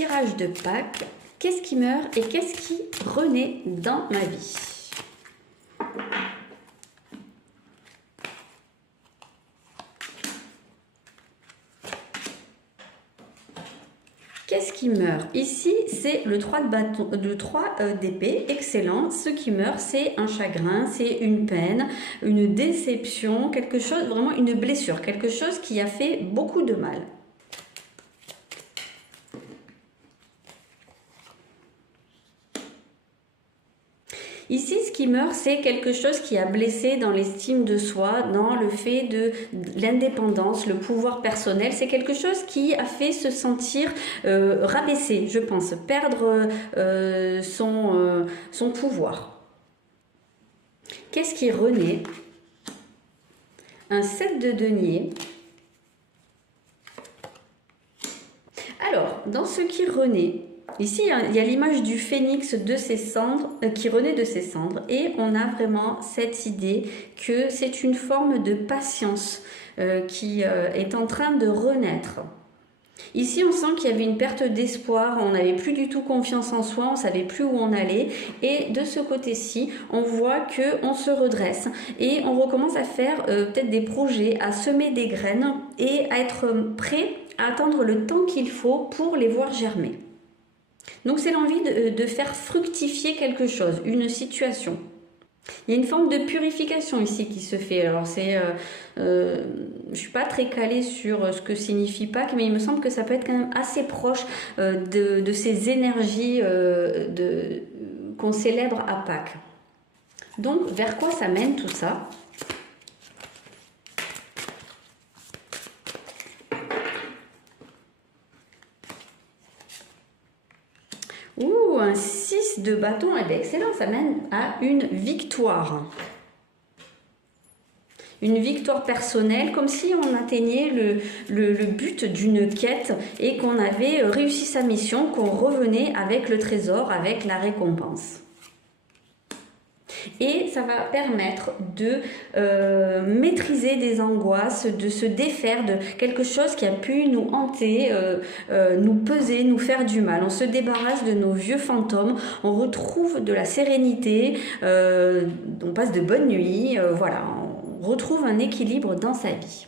tirage de Pâques. Qu'est-ce qui meurt et qu'est-ce qui renaît dans ma vie? Qu'est-ce qui meurt? Ici, c'est le 3 de bâton, le 3 d'épée, excellent. Ce qui meurt, c'est un chagrin, c'est une peine, une déception, quelque chose, vraiment une blessure, quelque chose qui a fait beaucoup de mal. Ici, ce qui meurt, c'est quelque chose qui a blessé dans l'estime de soi, dans le fait de l'indépendance, le pouvoir personnel. C'est quelque chose qui a fait se sentir rabaissé, je pense, perdre son pouvoir. Qu'est-ce qui renaît? Un 7 de denier. Alors, dans ce qui renaît, ici, il y a l'image du phénix de ses cendres, qui renaît de ses cendres. Et on a vraiment cette idée que c'est une forme de patience qui est en train de renaître. Ici, on sent qu'il y avait une perte d'espoir, on n'avait plus du tout confiance en soi, on ne savait plus où on allait. Et de ce côté-ci, on voit qu'on se redresse et on recommence à faire peut-être des projets, à semer des graines et à être prêt à attendre le temps qu'il faut pour les voir germer. Donc c'est l'envie de faire fructifier quelque chose, une situation. Il y a une forme de purification ici qui se fait. Alors je ne suis pas très calée sur ce que signifie Pâques, mais il me semble que ça peut être quand même assez proche de ces énergies qu'on célèbre à Pâques. Donc vers quoi ça mène tout ça ? Ouh, un 6 de bâton, eh bien excellent, ça mène à une victoire. Une victoire personnelle, comme si on atteignait le but d'une quête et qu'on avait réussi sa mission, qu'on revenait avec le trésor, avec la récompense. Et ça va permettre de maîtriser des angoisses, de se défaire de quelque chose qui a pu nous hanter, nous peser, nous faire du mal. On se débarrasse de nos vieux fantômes, on retrouve de la sérénité, on passe de bonnes nuits, voilà, on retrouve un équilibre dans sa vie.